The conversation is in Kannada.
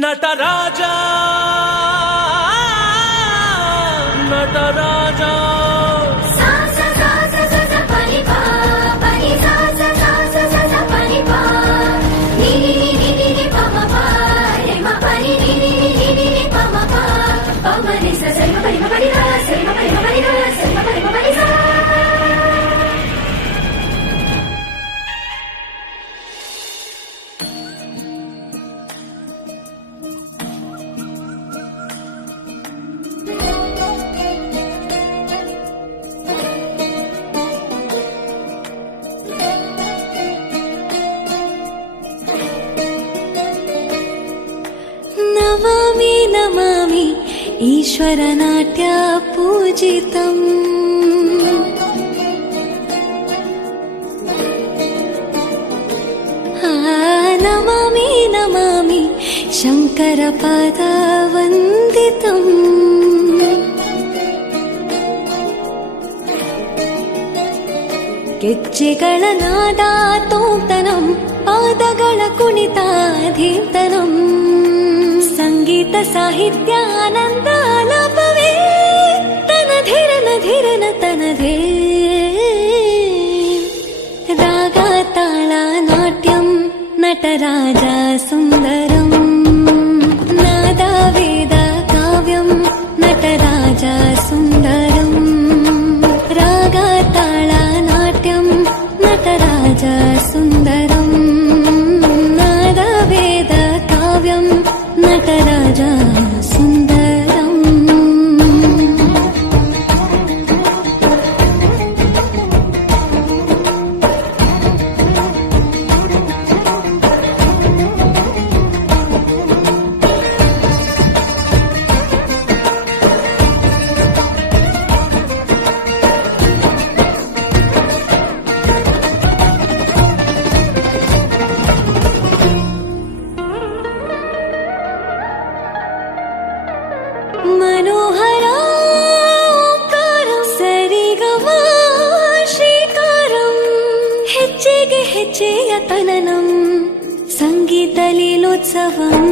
ನಟರಾಜ ನಟರಾಜ नमामि नमामि ईश्वरनाट्य पूजितम् नमामि नमामि शङ्करपादवन्दितम् ಗೆಜ್ಜೆಗಳ ನಾದ ತೋಂತನಂ ಪಾದಗಳ ಕುಣಿತಾಧೀರ್ತನಂ ಸಂಗೀತ ಸಾಹಿತ್ಯ ಆನಂದ ಆಲಾಪವೇ ತನಧಿರನ ಧಿರನ ತನಧೇ ರಾಗ ತಾಳ ನಾಟ್ಯಂ ನಟರಾಜ ಸುಂದರಂ ನಾದ ವೇದ ಕಾವ್ಯಂ ನಟರಾಜ ಸುಂದರಂ ರಾಗ ತಾಳ ನಾಟ್ಯಂ ನಟರಾಜ ಸುಂದರಂ ನಾದ ವೇದ ಕಾವ್ಯಂ ನಟರಾಜ ಸುಂದರಂ मनोहर ओंकारं सरिगम ಶ್ರೀಕಾರಂ ಹೆಜ್ಜೆಗೆ ಹೆಜ್ಜೆಯ ತನನಂ ಸಂಗೀತ ಲೀಲೋತ್ಸವಂ